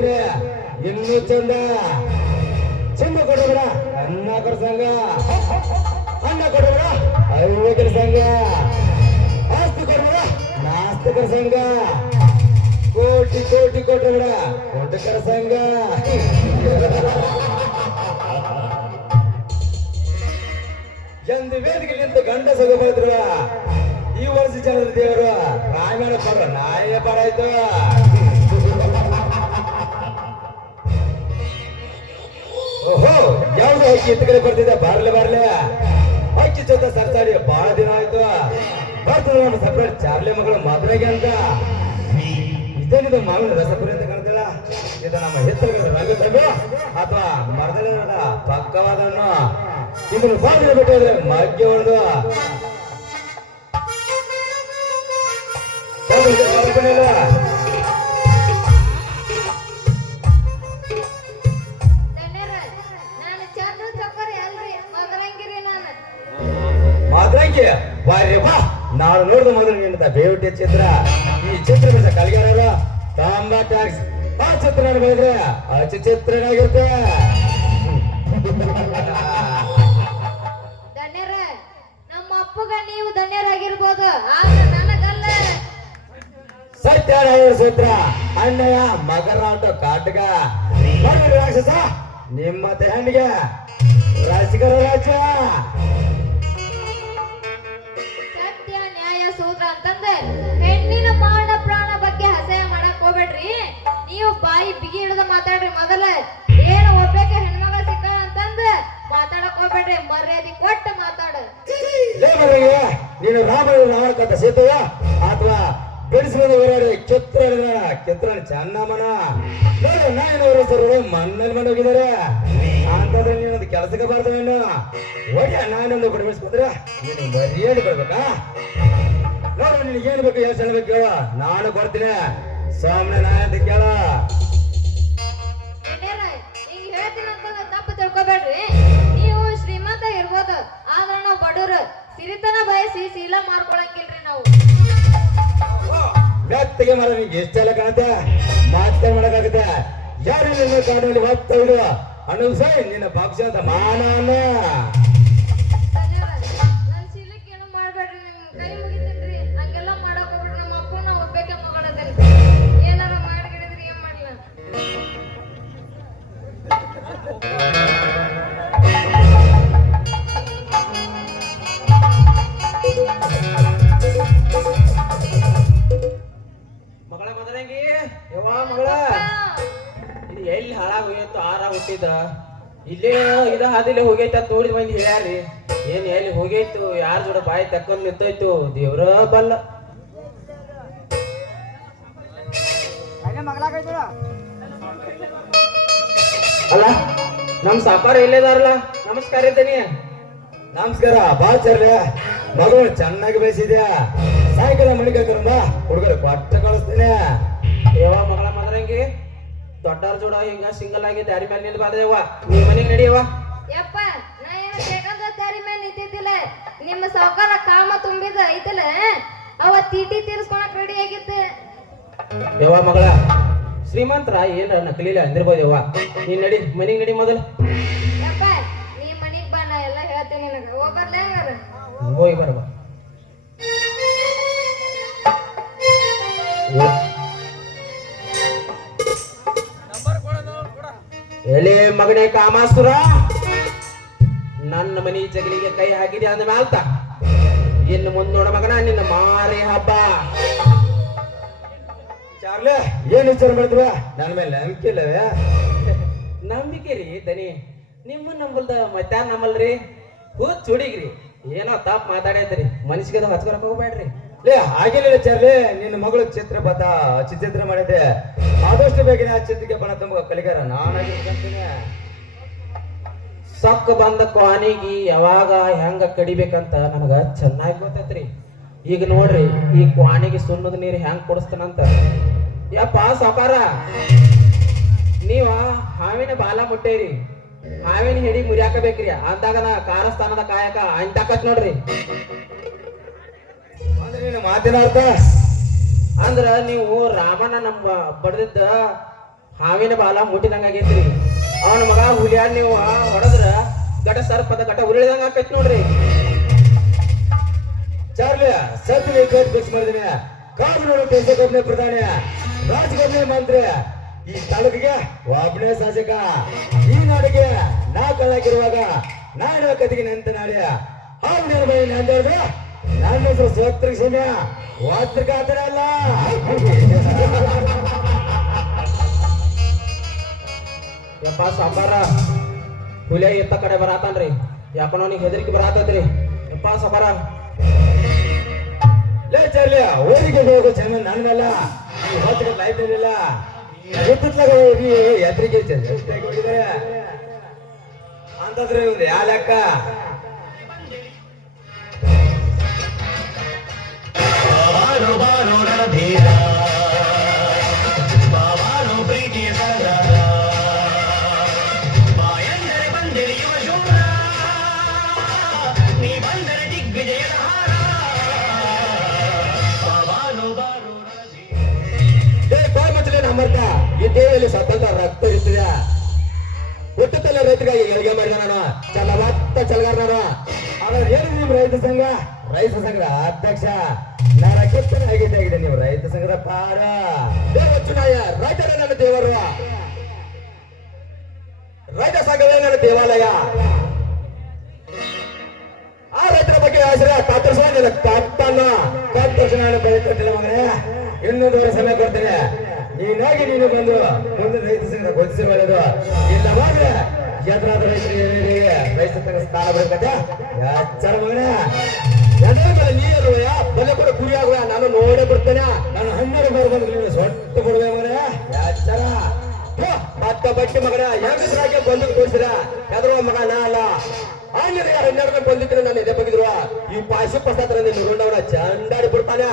ಪೂಜಾರಿದ್ರೆ ಇನ್ನೂ ಚಂದ. ಚಂದ ಕೊಡಬೇಡ ಅನ್ನ ಸಂಘ. ಅನ್ನ ಕೊಡಬೇಡ ಐವಕರ ಸಂಘ. ಆಸ್ತಿ ಕೊಡಬೇಡ ನಾಸ್ತಿಕರ ಸಂಘ. ಕೋಟಿ ಕೋಟಿ ಕೊಟ್ಟಬೇಡ ಕೊಟ್ಟಕರ ಸಂಘ. ಎಂದು ವೇದಿಕೆ ನಿಂತು ಗಂಡ ಸಗ ಬೆಳೆದ್ರು ಈ ವರ್ಷ ಜನರ ದೇವರು ರಾಮಾಯಣ ಪರ ನಾಯ ಪರ ಆಯ್ತು. ಓಹೋ ಯಾವ್ದು ಅಕ್ಕಿ ಇತ್ತ ಕಡೆ ಬರ್ತಿದ್ದೆ ಬರ್ಲೆ ಬರ್ಲೆ. ಅಕ್ಕಿ ಜೊತೆ ಸರ್ಸಾಡಿ ಬಹಳ ದಿನ ಆಯ್ತು. ಬರ್ತದ ನಮ್ಮ ಸಪ್ರೇಟ್ ಚಾರ್ಲೆ ಮಗಳು ಮದುವೆಗೆ ಅಂತ. ಇದೇನಿದೆ ಮಾವಿನ ರಸಪುರಿ ಅಂತ ಕಾಣ್ತಿಲ್ಲ? ಇದು ನಮ್ಮ ಹಿತ್ತಲ ರಂಗ ತಗೋ ಅಥವಾ ಮರದಲ್ಲ ಪಕ್ಕವಾದ ಇದನ್ನು ಬಾಗಿಲು ಬಿಟ್ಟಿದ್ರೆ ಮಗ್ಗೆ ಒಂದು ಹೌದು, ನೋಡಿದ ಮೊದಲು ನಿಂತ ಬೇವಿಟಿ ಚಿತ್ರ. ಈ ಚಿತ್ರ ಬಿಡಿಸ ಕಲ್ಗಾರ ತಾಂಬಾ ಟ್ಯಾಕ್ಸ್. ಆ ಚಿತ್ರ ನೋಡಿದ್ರೆ ಅಚ್ಚ ಚಿತ್ರನಾಗಿರುತ್ತೆ ದಣ್ಯರ ನಮ್ಮ ಅಪ್ಪಗ ನೀವು ದಣ್ಯರಾಗಿರ್ಬೋದು ಆದ್ರೆ ನನಗಲ್ಲ. ಸೂತ್ರ. ಅಣ್ಣಯ್ಯ ಮಗರಾಟ ಕಾಟಗ. ನಿಮ್ಮ ರಾಕ್ಷಸ ನಿಮ್ಮ ಹೆಣ್ಣಿಗೆ ರಾಜಕರ ರಾಜ್ಯ. ಅಂತಂದ್ರೆ, ಹೆಣ್ಣಿನ ಮಾನ ಪ್ರಾಣ ಬಗ್ಗೆ ಅಸಹ್ಯ ಮಾಡಕ್ ಹೋಗ್ಬೇಡ್ರಿ. ನೀವು ಬಾಯಿ ಬಿಗಿ ಹಿಡಿದು ಮಾತಾಡ್ರಿ ಮೊದಲ. ಏನ್ ಒಬ್ಬೇಕ ಹೆಣ್ಮಗ ಸಿಕ್ಕ ಅಂತಂದ ಮಾತಾಡಕ್ ಹೋಗ್ಬೇಡ್ರಿ. ಮರ್ಯಾದೆ ಕೊಟ್ಟು ಮಾತಾಡು. ನೀನು ರಾವಣಕಂತ ಸೇತುವ ಅಥವಾ ಅಂತಂದ್ರೆ ಕೆಲಸಕ್ಕೆ ಒಳ್ಳೆ ನಾನೊಂದು ನೀನು ಮರ್ಯಾದೆ ನೋಡು ನಿನಗೆ ಏನು ಬೇಕು ಯೋಚನೆ ಬೇಕು ಕೇಳು ನಾನು ಕೊಡ್ತೀನಿ ಸ್ವಾಮಿ ನಾ ಅಂತ ಕೇಳ. ತಿಳ್ಕೊಬೇಡ್ರಿ. ನೀವು ಶ್ರೀಮಂತ ಇರ್ಬೋದು. ಆದ್ರೆ ನಾವು ಬಡವ್ರು. ಸಿರಿತನ ಬಯಸಿ ಶೀಲ ಮಾಡ್ಕೊಳಂಗಿಲ್ರಿ ನಾವು. ಮೆತ್ತಗೆ ಮಾಡ ನಿಂಗೆ ಎಷ್ಟೆಲ್ಲ ಕಾಣುತ್ತೆ? ಮತ್ತೆ ಮಾಡಕ್ಕಾಗುತ್ತೆ. ಯಾರು ನಿನ್ನ ಕಾಡಲ್ಲಿ ಹೋಗ್ತಾ ಬಿಡು ಅನುಸ ನಿನ್ನ ಪಕ್ಷದ ಅಂತ ಮಾನವನ್ನ ಹುಟ್ಟಿದ ಇಲ್ಲೇ ಇದ ಹಾದಿಲೆ ಹೋಗೈತ ತೋಡಿದ ಮಂದಿ ಹೇಳ್ಯಾರಿ ಏನ್ ಎಲ್ಲಿ ಹೋಗೈತು? ಯಾರ ಜೋಡ ಬಾಯಿ ತಕ್ಕೊಂಡ್ ನಿಂತೋಯ್ತು? ದೇವ್ರ ಬಲ್ಲ. ಅಲ್ಲ ನಮ್ ಸಾಪಾರ ಇಲ್ಲೇದಾರಲ್ಲ ನಮಸ್ಕಾರ ಇದ್ದೀನಿ. ನಮಸ್ಕಾರ ಬಾ ಚರ್ಯ ಮಗಳು ಚೆನ್ನಾಗಿ ಬೆಳೆಸಿದ್ಯಾ ಸಾಯಂಕಾಲ ಕರ್ಕೊಂಡ ಹುಡುಗರು ಕೊಟ್ಟ ಕಳಿಸ್ತೀನಿ. ಯಾವ ಮಗಳ ಮದರಂಗಿ. ದೊಡ್ಡವ್ರ ಜೋಡ ಹಿಂಗ ಸಿಂಗಲ್ ಆಗಿ ದಾರಿ ಮೇಲೆ ನಿಲ್ಬಾರ್ದೇವ ನೀ ಮನೆಗ್ ನಡೆಯವ್ವ ಯಪ್ಪ ನಾ ಏನು ಬೇಕಂತ ದಾರಿ ಮೇಲೆ ನಿಂತಿದ್ದಿಲ್ಲ. ನಿಮ್ಮ ಸಾವುಕಾರ ಕಾಮ ತುಂಬಿದ ಐತಲ್ಲ ಅವ ತೀಟಿ ತೀರಿಸ್ಕೊಳಕ್ ರೆಡಿ ಆಗಿತ್ತು ಯವ್ವ ಮಗಳ ಶ್ರೀಮಂತರ ಏನ ನಕಲಿಲ್ಲ ಅಂದಿರ್ಬೋದು ಯವ್ವ ನೀನ್ ನಡಿ ಮನೆಗೆ ನಡಿ ಮೊದಲು. ಯಪ್ಪ ನೀ ಮನೆಗೆ ಬಾ ನಾ ಎಲ್ಲ ಹೇಳ್ತೀನಿ ಹೋಗ ಹೋಗ್ಬರ್ಲ ಹಂಗಾರ? ಹೋಗಿ ಬರಬ ಎಲೆ ಮಗನೇ ಕಾಮಾಸುರ ನನ್ನ ಮನಿ ಜಗಲಿಗೆ ಕೈ ಹಾಕಿದೆ ಅಂದ ಮ್ಯಾಲ್ತ ಇನ್ನು ಮುಂದ್ ನೋಡ ಮಗನ ನಿನ್ನ ಮಾರಿ ಹಬ್ಬ. ಚಾರ್ಲೆ ಏನ್ ವಿಚಾರ ಮಾಡಿದ್ವ? ನನ್ನ ಮೇಲೆ ನಂಬಿಕೆ ಇಲ್ಲವೇ? ನಂಬಿಕೆ ರೀ ದನಿ. ನಿಮ್ಮ ನಂಬಲ್ದ ಮತ್ತಾರ ನಂಬಲ್ರಿ? ಹೂ ಚುಡಿಗ್ರಿ. ಏನೋ ತಪ್ಪ ಮಾತಾಡೈತ್ರಿ ಮನ್ಸಿಗೆ ಹಚ್ಕೊಳಕ್ ಹೋಗ್ಬೇಡ್ರಿ. ಲೇ ಆಗಿಲ್ಲ ಚರ್ಲಿ, ನಿನ್ನ ಮಗಳು ಚಿತ್ರ ಬತ್ತ ಚಿತ್ರ ಮಾಡಿದೆ ಆದಷ್ಟು ಬೇಗನೆ ಆ ಚಿತ್ರಕ್ಕೆ ಬಣ ತುಂಬ ಕಲಿಗಾರ. ನಾನಾಗಿರ್ಕಂತೀನಿ ಸೊಕ್ಕ ಬಂದ ಕ್ವಾನಿಗಿ ಯಾವಾಗ ಹೆಂಗ ಕಡಿಬೇಕಂತ ನನಗ ಚೆನ್ನಾಗಿ ಗೊತ್ತೈತ್ರಿ. ಈಗ ನೋಡ್ರಿ, ಈ ಕ್ವಾನಿಗೆ ಸುಣ್ಣದ ನೀರು ಹೆಂಗ್ ಕೊಡಿಸ್ತಾನಂತ. ಯಪ್ಪ ಸಪಾರ ನೀವ ಹಾವಿನ ಬಾಲ ಮುಟ್ಟೇರಿ. ಹಾವಿನ ಹಿಡಿ ಮುರಿಯಾಕ ಬೇಕ್ರಿ ಅಂದಾಗ ನಾ ಕಾರಸ್ಥಾನದ ಕಾಯಕ ಅಂತಾಕತ್ ನೋಡ್ರಿ. ನಿನ್ನ ಮಾತಿನ ಅರ್ಥ ಅಂದ್ರ ನೀವು ರಾಮನ ನಮ್ಮ ಬಡದಿದ್ದ ಹಾವಿನ ಬಾಲ ಮುಟ್ಟಿದಂಗ ಆಗೈತ್ರಿ. ಅವನ ಮಗ ಹುಲಿಯಾಡ್ ನೀವು ಹೊಡೆದ್ರ ಘಟ ಸರ್ಪದ ಘಟ ಉರುಳಿದಂಗ ಆಕೈತ್ ನೋಡ್ರಿ. ಚಾರ್ಲಿ ಸತ್ಯ ಡೇಟ್ ಫಿಕ್ಸ್ ಮಾಡಿದೀನಿ. ಕಾನೂನು ಕೆಲಸ ರಾಜಗೊಬ್ಬನೇ ಮಂತ್ರಿ, ಈ ತಾಲೂಕಿಗೆ ಒಬ್ಬನೇ ಶಾಸಕ, ಈ ನಾಡಿಗೆ ನಾ ಕಳ್ಳಾಕಿರುವಾಗ ನಾಡಿನ ಕತೆಗೆ ನಿಂತ ನಾಳೆ ಹಾವು ನಿರ್ಮಯ ನಂದಿದ್ರೆ ನನ್ನ ಹೆಸರು ಸ್ವತ್ರ ಸಮಯ ವಾತ್ರಕ ಅಲ್ಲ? ಯಪ್ಪ ಸಾಂಬಾರ. ಎತ್ತ ಕಡೆ ಬರಾತಾನ್ರಿ ಯಾಕನೋ ನನಗೆ ಹೆದರಿಕೆ ಬರಾತೈತ್ರಿ. ಯಪ್ಪ ಸಾಂಬಾರ. ಲೇ ಚರ್ಲಿ, ಊರಿಗೆ ಹೋಗೋ ಚೆನ್ನ ನನ್ನಲ್ಲ. ಈ ಹೊತ್ತಿಗೆ ಲೈಫ್ ಇರಲಿಲ್ಲ ಹೋಗಿ ಎತ್ತರಿಗೆ ಹೋಗಿದ್ದಾರೆ ಅಂತಂದ್ರೆ ಇವ್ನು ಯಾ ಲೆಕ್ಕ? ಬಾರೋ ಬಾರೋ ಬಾಯಂದರೆ ಬಂದಿರಿ ಯುವ ಶೂರ ನೀ ಬಂದರೆ ದಿಗ್ವಿಜಯದ ಹಾರ ಬಾರೋ ಈ ರಕ್ತ ಇರ್ತದ ಹುಟ್ಟುತ್ತಲ್ಲ ರೈತರಿಗಾಗಿ ಎಲ್ಗೆ ಮಾಡಿದ ನಾನು ಚಲವತ್ತ ಚಲಗಾರ ನಾನು? ನಿಮ್ ರೈತ ಸಂಘ? ರೈತ ಸಂಘದ ಅಧ್ಯಕ್ಷ ನಾನು ಕೆತ್ತನೆ ಆಗಿದ್ದೆ ಆಗಿದೆ ನೀವು ರೈತ ಸಂಘದ ಪಾರ. ದೇವ ಚುನಾಯ, ರೈತರ ದೇವರು. ರೈತ ಸಂಘವೇ ದೇವಾಲಯ. ಆ ರೈತರ ಬಗ್ಗೆ ಹೆಸರ ಕತ್ತರಿಸುವ ನಿನ್ನ ಕತ್ತನ್ನ ಕತ್ತರಿಸ ನಾನು ಬೆಳೀತಿಲ್ಲ ಮಗನೇ. ಇನ್ನೊಂದು ವರ್ಷ ಸಮಯ ಕೊಡ್ತೇನೆ. ನೀನಾಗಿ ನೀನು ಬಂದು ಮುಂದೆ ರೈತ ಸಂಘದ ಗೊತ್ತಿಸಿ ಒಳ್ಳೆದು ಇಲ್ಲ ಮಾತ್ರ ಎದುರಾದ ರೈತರಿಗೆ ರೈತ ಸಂಘ ಸ್ಥಾನ ಬರಬೇಕಂತೆ ಎಚ್ಚರ ಮಗನೇ ಎದ್ರ ಮೇಲೆ ನೀ ಯಾ ಬಲೆ ಕೂಡ ಕುರಿ ಆಗುವ ನಾನು ನೋಡೇ ಬರ್ತೇನೆ. ನಾನು ಹನ್ನೆರಡು ಬಾರಿ ಬಂದು ಸೊಟ್ಟ ಬಿಡುವೆ ಮಗನೇ. ಎಚ್ಚರ ಹೋ, ಮತ್ತ ಬಟ್ಟಿ ಮಗನ. ಯಾಕೆ ಬಂದು ತೋರಿಸಿರ ಎದುರುವ ಮಗ ನಾ ಅಲ್ಲ. ಆಂಜನೇಯ ಹನ್ನೆರಡು ಬಂದಿದ್ರೆ ನಾನು ಎದೆ ಬಗ್ಗಿದ್ರು. ಈ ಪಾಶಿ ಪಶ್ಚಾತ್ತರ ನಿಲ್ಕೊಂಡವನ ಚಂಡಾಡಿ ಬಿಡ್ತಾನೆ.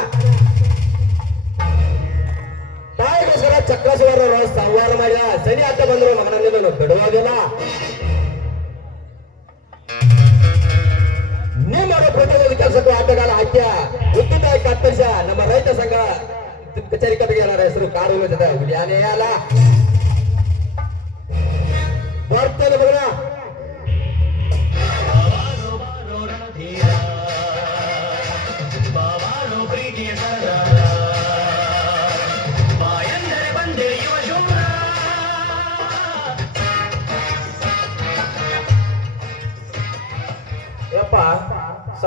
ತಾಯಿಗೋಸ್ಕರ ಚಕ್ರಶಿವರ ಸಂವಾರ ಮಾಡಿದ. ಶನಿ ಅತ್ತ ಬಂದ್ರು ಮಗನಲ್ಲಿ ನಾನು ಪ್ರತಿಯೊಂದು ಕೆಲಸಕ್ಕೂ ಆಟಗಾಲ ಹಾಕ್ಯ ಉತ್ತುತ್ತಾಗಿ ಕತ್ತರಿಸ ನಮ್ಮ ರೈತ ಸಂಘ. ಕಚೇರಿ ಕತೆಗೆ ಎಲ್ಲರ ಹೆಸರು ಕಾರು ಜೊತೆ. ಹುಲಿಯಾನೇ ಅಲ್ಲ.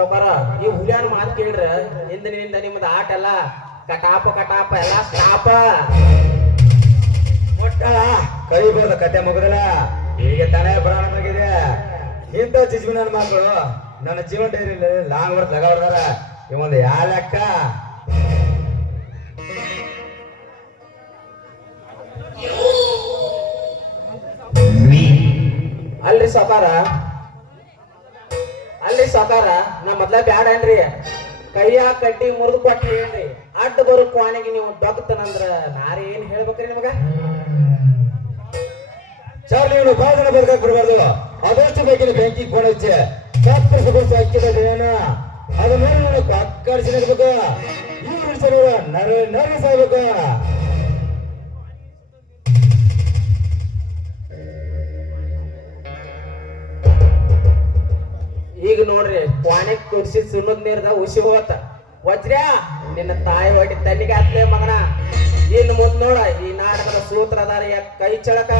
ಸಾವ್ಕಾರ ಈ ಹುಲಿಯಾನ ಮಾತು ಕೇಳ್ರ. ಹಿಂದಿನಿಂದ ನಿಮ್ದು ಆಟ ಎಲ್ಲ ಕಟಾಪ ಕಟಾಪ ಎಲ್ಲ ಸ್ಟಾಪ ಮೊಟ್ಟ ಕೈ ಬರದ ಕತೆ ಮುಗಿದಲ್ಲ. ಈಗ ತಾನೇ ಪ್ರಾರಂಭವಾಗಿದೆ ಇಂಥ ಚಿಜ್ಮಿನ ಮಕ್ಕಳು ನನ್ನ ಜೀವನ ಡೈರಿ ಲಾಂಗ್ ಬರ್ತ ಲಗ ಹೊಡ್ದಾರ. ಇವೊಂದು ಯಾ ಲೆಕ್ಕ? ಅಲ್ರಿ ಸಾವ್ಕಾರ. ಸಾವ್ಕಾರ ನಾ ಮೊದ್ಲ ಬ್ಯಾಡ ಏನ್ರಿ ಕೈಯ ಕಟ್ಟಿ ಮುರಿದು ಕೊಟ್ಟಿ ಏನ್ರಿ ಅಡ್ಡ ಬರೋ ಕ್ವಾನಿಗೆ ನೀವು ಡೊಕ್ತನಂದ್ರ ನಾರೇ ಏನ್ ಹೇಳ್ಬೇಕ್ರಿ ನಿಮಗ? ಚಾರ್ಲಿ, ಇವನು ಬಹಳ ಜನ ಬದುಕಕ್ ಬಿಡಬಾರ್ದು ಅದಷ್ಟು ಬೇಕಿನ ಬೆಂಕಿ ಕತ್ತರಿಸಬೇಕು ಅಕ್ಕಿದ ಏನ ಅದ ಮೇಲೆ ನಾನು ಕಕ್ಕಡಿಸಿ ನಡ್ಬೇಕು. ಈ ಮನುಷ್ಯರು ನರ ನರ ಸಾಯ್ಬೇಕು. ನೋಡ್ರಿ ಕುರ್ಸಿ ಸುಣ್ಣದ ನೀರ್ದಾಗ ನೀರ್ದ ಉಸಿ ಹೋತ ವಜ್ರ್ಯಾ, ನಿನ್ನ ತಾಯಿ ಹೊಡಿ ತನ್ನಿಗೆ ಆತ್ಲೇ ಮಗನ. ಇನ್ನು ಮುಂದ್ ನೋಡ, ಈ ನಾಟಕದ ಸೂತ್ರಧಾರಿಯ ಕೈ ಚಳಕ.